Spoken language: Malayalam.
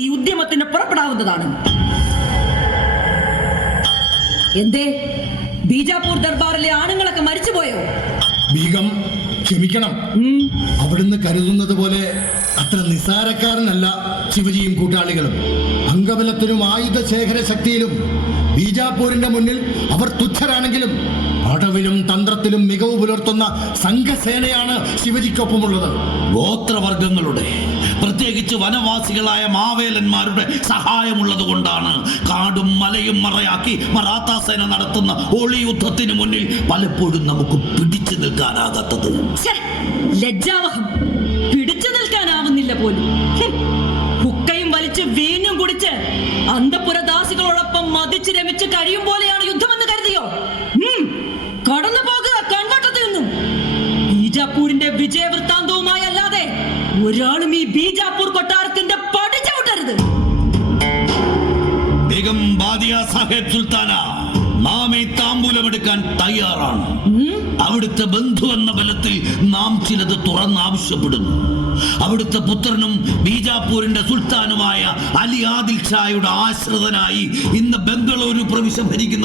ഈ ഉദ്യമത്തിന് പുറപ്പെടാവുന്നതാണ്. എന്തേ, ബീജാപൂർ ദർബാറിലെ ആണുങ്ങളൊക്കെ മരിച്ചുപോയോ? ബീഗം, ക്ഷമിക്കണം. അവിടുന്ന് കരുതുന്നത് പോലെ അത്ര നിസാരക്കാരനല്ല ശിവജിയും കൂട്ടാളികളും. അംഗബലത്തിലും ആയുധ ശേഖര ശക്തിയിലും ബീജാപൂരിന്റെ മുന്നിൽ അവർ തുച്ഛരാണെങ്കിലും അടവിലും തന്ത്രത്തിലും മികവ് പുലർത്തുന്ന സംഘസേനയാണ് ശിവജിക്കൊപ്പമുള്ളത്. ഗോത്രവർഗങ്ങളുടെ, പ്രത്യേകിച്ച് വനവാസികളായ മാവേലന്മാരുടെ സഹായമുള്ളത് കൊണ്ടാണ് കാടും മലയും മറയാക്കി മറാത്ത സേന നടത്തുന്ന ഒളി യുദ്ധത്തിന് മുന്നിൽ പലപ്പോഴും നമുക്ക് പിടിച്ചു നിൽക്കാനാകാത്തത്. ലജ്ജാവഹം, പിടിച്ചു നിൽക്കാനാവുന്നില്ല പോലും. ഹുക്കയും വലിച്ച് വീഞ്ഞും കുടിച്ച് അന്തപുരദാസികളോടൊപ്പം മതിച്ച് രമിച്ച് കഴിയും പോലെയാണ് യുദ്ധമെന്ന് കരുതിയോ? കടന്നു പോകുക കൺവട്ടത്തിൽ നിന്നും. ബീജാപൂരിന്റെ വിജയവൃത്താന്തവുമായി അല്ലാതെ ഒരാളും ഈ ബീജാപൂർ കൊട്ടാരത്തിന്റെ പടി ചവിട്ടരുത്. ബേഗം ബാദിയ സാഹേബ് സുൽത്താന, നാം ഈ താമ്പൂലമെടുക്കാൻ തയ്യാറാണ്. അവിടുത്തെ ബന്ധു എന്ന ബലത്തിൽ നാം ചിലത് തുറന്നാവശ്യപ്പെടുന്നു. അവിടുത്തെ പുത്രനും ബീജാപൂരിന്റെ സുൽത്താനുമായ അലി ആദിൽ ഷായുടെ ആശ്രിതനായി ഇന്ന് ബംഗളൂരു പ്രവിശ്യ ഭരിക്കുന്ന